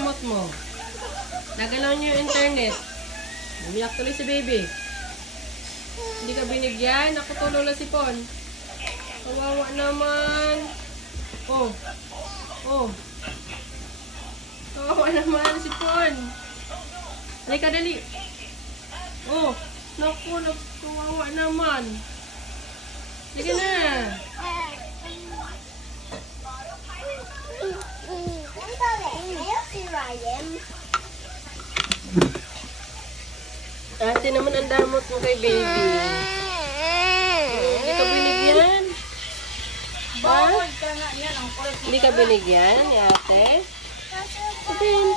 damot mo. Nagalaw niyo yung internet. Umiyak tuloy si baby. Hindi ka binigyan. Ako tulong na si Pon. Kawawa naman. Oh. Oh. Kawawa naman si Pon. Halika dali. Oh. Naku, kawawa naman. Halika na. Ate naman ang damot mo kay baby. Hindi ka binigyan? Ba? Hindi ka binigyan, ni ate? Sabihin.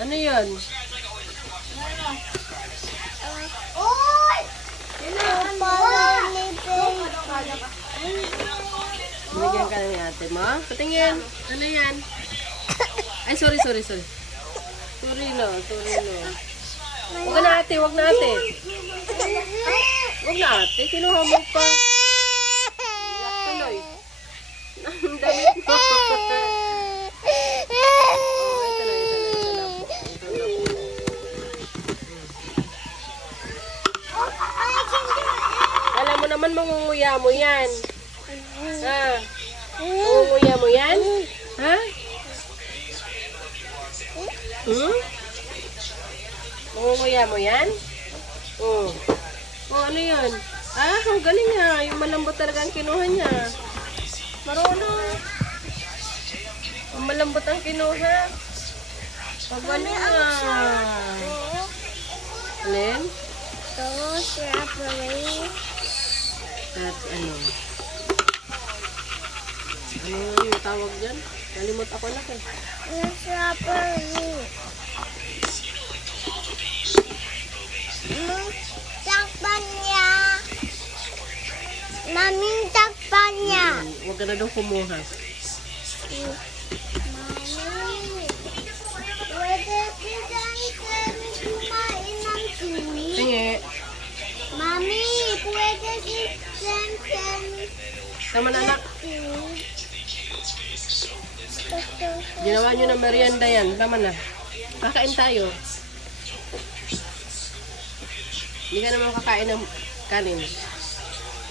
Ano yun? Binigyan ka na ni ate mo? Patingin. Ano yan? Ay, sorry. Sorry no. Huwag na ate, huwag na ate. Huwag na ate, kinuha mo pa. Iyak tuloy. Ang damit mo. Ito na. Alam mo naman, mangunguya mo yan. Ha? Mangunguya mo yan? Ha? Mangunguya mo yan? Oh, ano yun? Ang galing nga. Yung malambot talaga ang kinuha niya. Marunong. Ang malambot ang kinuha. Pagaling nga. Alin? Ito, strawberry. At ano? Ano yung tawag dyan? Nalimot ako na eh. Strawberry. Takpan niya. Maming takpan niya. Huwag ka na daw kumuha. Mami, pwede silang kumain ng kiwi? Tingi. Mami, pwede silang Tama na anak. kiwi? Ginawa nyo na merienda yan. Tama na. Kakain tayo. Hindi ka naman kakain ng kanin.